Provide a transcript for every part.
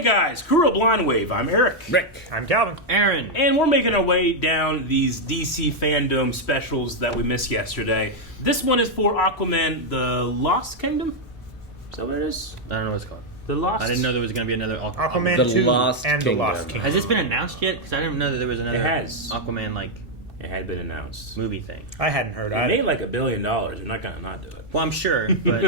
Hey guys, Crew of Blind Wave. I'm Eric. Rick. I'm Calvin. Aaron. And we're making our way down these DC Fandome specials that we missed yesterday. This one is for Aquaman, The Lost Kingdom? Is that what it is? I don't know what it's called. The Lost? I didn't know there was going to be another Aquaman The 2 Lost and Kingdom. The Lost Kingdom. Has this been announced yet? Because I didn't know that there was another It has. Aquaman It had been announced. movie thing. I hadn't heard They either. made like $1 billion. They're not going to not do it. Well, I'm sure, but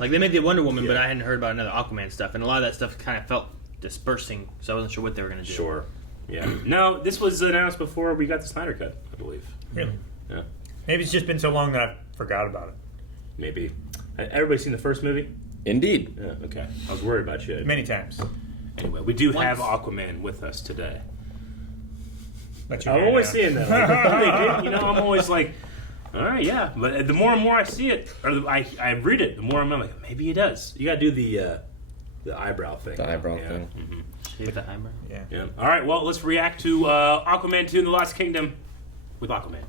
like they made the Wonder Woman, but I hadn't heard about another Aquaman stuff, and a lot of that stuff kind of felt dispersing, so I wasn't sure what they were going to do. Sure. Yeah. No, this was announced before we got the Snyder Cut, I believe. Really? Yeah. Maybe it's just been so long that I forgot about it. Maybe. Everybody seen the first movie? Indeed. Yeah, okay. I was worried about you. Many times. Anyway, we do have Once. Aquaman with us today. Let you I'm hang always out. seeing that. Like, I'm always like, all right, yeah. But the more and more I see it, or I read it, the more I'm like, maybe he does. You got to do the eyebrow thing. The eyebrow Yeah. thing. Mm-hmm. Shave the eyebrow. Yeah. Yeah. All right, well, let's react to Aquaman 2 in the Lost Kingdom with Aquaman.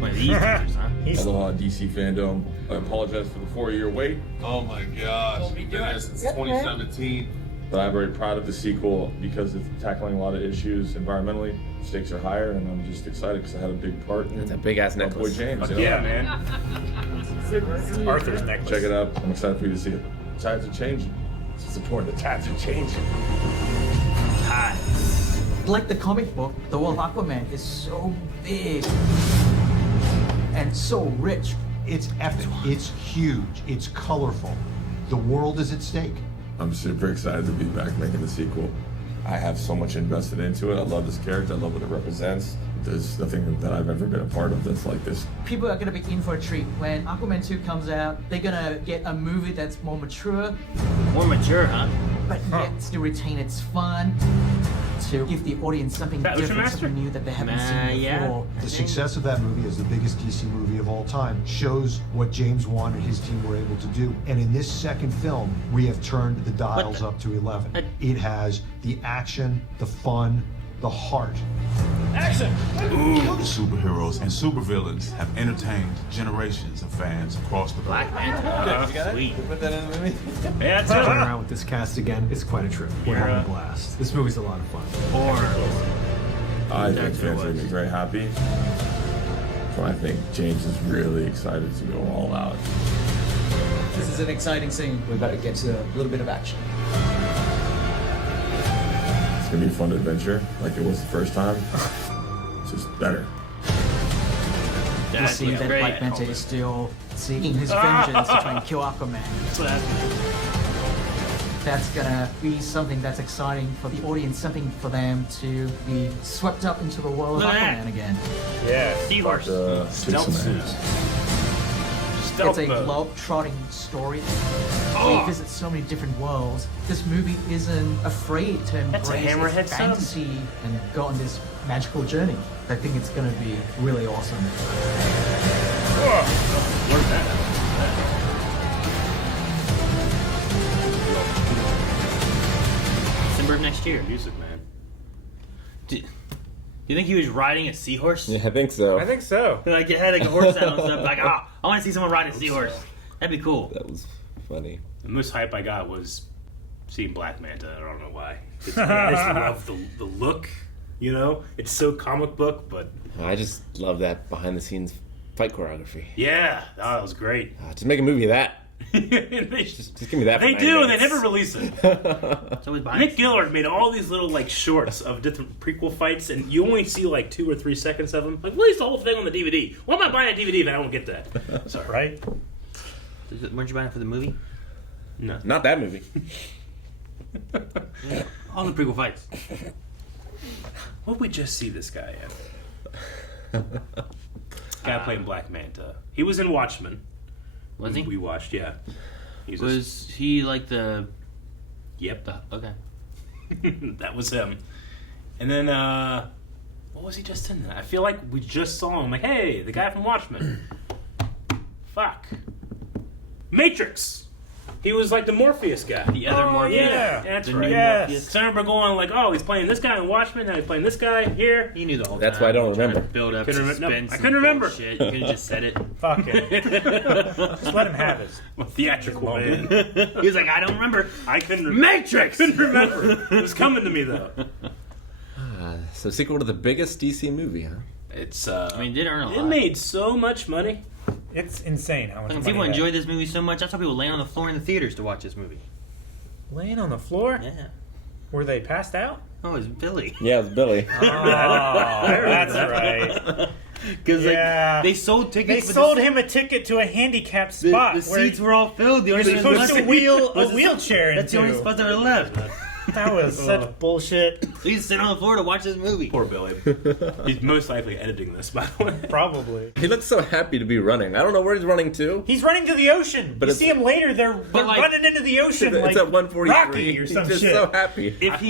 One of these teachers, huh? He's Aloha DC Fandome. I apologize for the 4-year wait, Oh my gosh. Been there since 2017. but I'm very proud of the sequel because it's tackling a lot of issues environmentally. Stakes are higher, and I'm just excited because I had a big part in It's a big ass my boy necklace. James. You know? Yeah, man. Arthur's necklace. Check it out. I'm excited for you to see it. Tides are changing. It's important. The tides are changing. Hi. Like the comic book, the world of Aquaman is so big and so rich. It's epic. It's huge. It's colorful. The world is at stake. I'm super excited to be back making the sequel. I have so much invested into it. I love this character. I love what it represents. There's nothing that I've ever been a part of that's like this. People are gonna be in for a treat. When Aquaman 2 comes out, they're gonna get a movie that's more mature, More mature, huh? but yet still retain its fun, to give the audience something That was your different, master? something new that they haven't seen Yeah. before. The success of that movie as the biggest DC movie of all time shows what James Wan and his team were able to do. And in this second film, we have turned the dials up to 11. It has the action, the fun, the heart. Superheroes and supervillains have entertained generations of fans across the Black Manta. Sweet. Put that in the movie? Yeah, that's Playing it. around with this cast again, it's quite a trip. We're having a blast. This movie's a lot of fun. I think That's fans what are it going to be was. very happy. So I think James is really excited to go all out. This is an exciting scene. We've got to get to a little bit of action. It's going to be a fun adventure like it was the first time. It's just better. We That see looks that great. Black Manta is still seeking his vengeance to try and kill Aquaman. That's what happened. That's gonna be something that's exciting for the audience, something for them to be swept up into the world of Look at Aquaman that. again. Yeah. Seahorse. Kick Stealth some suit. ass. Stealth It's a mode. globe-trotting story where you visit so many different worlds. This movie isn't afraid to That's a embrace hammerhead its setup. fantasy and go on this magical journey. I think it's gonna be really awesome. Where's that? December of next year. Music, man. Do you think he was riding a seahorse? Yeah, I think so. I think so. Like it had like a horse sound and stuff. Like, I want to see someone ride a seahorse. That'd be cool. That was funny. The most hype I got was seeing Black Manta. I don't know why. I just love the look. You know, it's so comic book, but I just love that behind the scenes fight choreography. yeah, that was great. Just make a movie of that. they Just give me that. for they 90 do, and they minutes. never release it. It's always behind. Nick Gillard made all these little like shorts of different prequel fights, and you only see like 2 or 3 seconds of them. Like, release the whole thing on the DVD. Why am I buying a DVD if I don't get that? Sorry. Right? Weren't you buying it for the movie? No. Not that movie. All the prequel fights. What did we just see this guy in? Guy playing Black Manta. He was in Watchmen. Was he? We watched, yeah. He's Was he like the? Yep. Okay. That was him. And then, what was he just in that? I feel like we just saw him. Like, hey, the guy from Watchmen. Fuck. Matrix. He was like the Morpheus guy. The other Morpheus. Yeah, that's The right. new Yes. Morpheus. So I remember going like, oh, he's playing this guy in Watchmen, now he's playing this guy here. You knew the whole That's time. why I don't Trying to remember. Build up Couldn't suspense. remember. I couldn't remember. Shit. You could have just said it. Fuck it. Just let him have his. I'm a theatrical man. He was like, I don't remember. I couldn't Matrix! I couldn't remember. It was coming to me though. So sequel to the biggest DC movie, huh? It's I mean, it did earn a lot. it made so much money. It's insane how much Like, money people that- enjoy this movie so much. That's why people lay on the floor in the theaters to watch this movie. Laying on the floor? Yeah. Were they passed out? Oh, it's Billy. Yeah, it's Billy. Oh, that's right. Because Yeah. like they sold tickets. They but sold the, him a ticket to a handicapped The, spot the where seats were all filled. The only you're supposed to wheel a wheelchair That's the only into. spot that were left. That was such bullshit. He's sitting on the floor to watch this movie. Poor Billy. He's most likely editing this, by the way. Probably. He looks so happy to be running. I don't know where he's running to. He's running to the ocean. But You it's- see him later. They're like- running into the ocean It's like at 143. Rocky or some He's just shit. so happy. If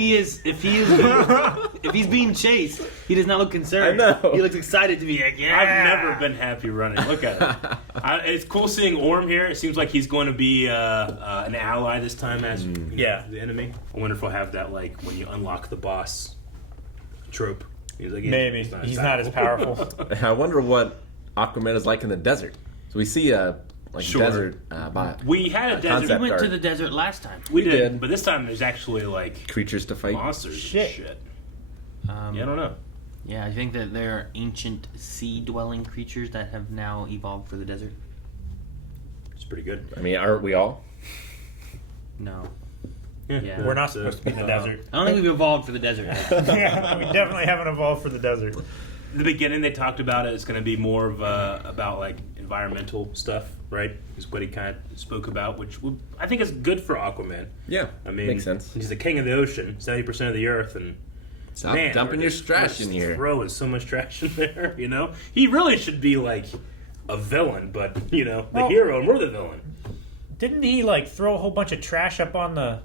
he's being chased, he does not look concerned. I know. He looks excited to be like, yeah. I've never been happy running. Look at it. It's cool seeing Orm here. It seems like he's going to be an ally this time as Yeah. the enemy. I wonder if we'll have that like when you unlock the boss trope. He's like, yeah, Maybe. He's not as powerful. I wonder what Aquaman is like in the desert. So we see a Sure. desert We had a desert. concept We went to art. the desert last time. We We did, did. but this time there's actually like creatures to fight. monsters Shit. and shit. Yeah, Yeah, I don't know. I think that there are ancient sea-dwelling creatures that have now evolved for the desert. It's pretty good. I mean, aren't we all? No. Yeah. Yeah. We're not supposed to be in the desert. I don't think we've evolved for the desert yet. Yeah, we definitely haven't evolved for the desert. In the beginning, they talked about it's going to be more of about like environmental stuff, right? Is what he kind of spoke about, which I think is good for Aquaman. Yeah, I mean, makes sense. He's the king of the ocean, 70% of the earth, and Stop man, dumping we're your just- trash we're in just here. Throwing so much trash in there, you know. He really should be like a villain, but you know, the Well- hero, and we're the villain. Didn't he like throw a whole bunch of trash up on the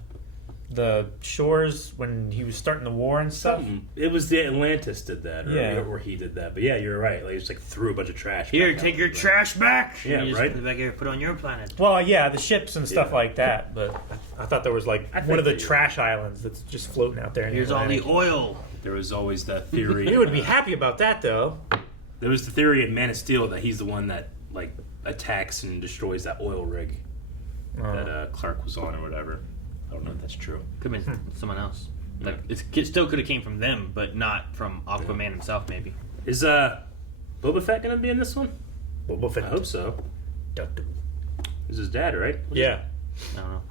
shores when he was starting the war and stuff? It was the Atlantis did that, Yeah. or he did that. But yeah, you're right. Like, he just like threw a bunch of trash. Here, back take out. your trash back. Yeah, And you just right. Put it back here. Put it on your planet. Well, yeah, the ships and stuff Yeah. like that. But I thought there was like I one of the think they- trash islands that's just floating out there. In Here's all the Atlantic. oil. There was always that theory. He would be happy about that, though. There was the theory in Man of Steel that he's the one that like attacks and destroys that oil rig that Clark was on or whatever. I don't know if that's true. Could have been someone else. Like it still could have came from them, but not from Aquaman himself. Maybe. Is Boba Fett gonna be in this one? Boba Fett. I hope so. This is his dad, right? Yeah, I don't know.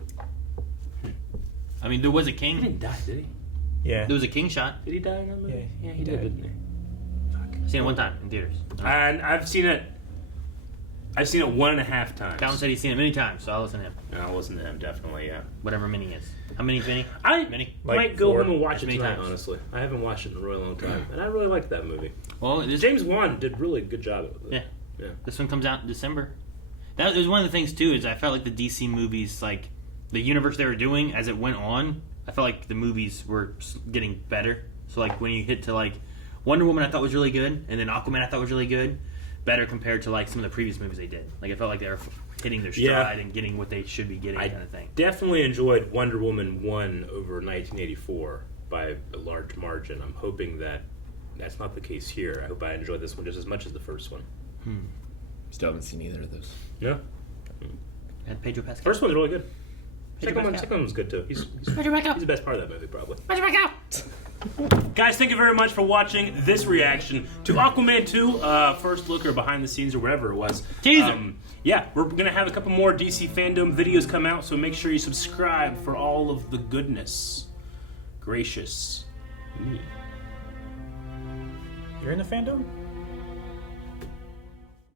I mean, there was a He king. didn't die, did he? yeah. There was a king shot. Did he die in that movie? Yeah, he did, didn't he? I seen it one time in theaters. And I've seen it 1.5 times. Calvin said he's seen it many times, so I'll listen to him. No, I listened to him, definitely, yeah. Whatever many is. How many, Vinny? I Many? Like might go 4. home and watch As it many tonight, times. honestly. I haven't watched it in a really long time. And I really liked that movie. Well, this James Wan did really good job with it. Yeah. Yeah. This one comes out in December. That was one of the things too. Is I felt like the DC movies, like the universe they were doing as it went on, I felt like the movies were getting better. So like when you hit to like Wonder Woman, I thought was really good, and then Aquaman I thought was really good, better compared to like some of the previous movies they did. Like I felt like they were hitting their stride Yeah. and getting what they should be getting, kind of thing. Definitely enjoyed Wonder Woman 1 over 1984 by a large margin. I'm hoping that that's not the case here. I hope I enjoyed this one just as much as the first one. Still haven't seen either of those. Yeah. And Pedro Pascal. First one's really good. Pedro Second Pascal. one's good too. He's Pedro Pascal. the best part of that movie, probably. Pedro Pascal. Guys, thank you very much for watching this reaction to Aquaman 2, first look or behind the scenes or whatever it was. Teaser. Yeah, we're going to have a couple more DC Fandome videos come out, so make sure you subscribe for all of the goodness. Gracious me. You're in the fandom?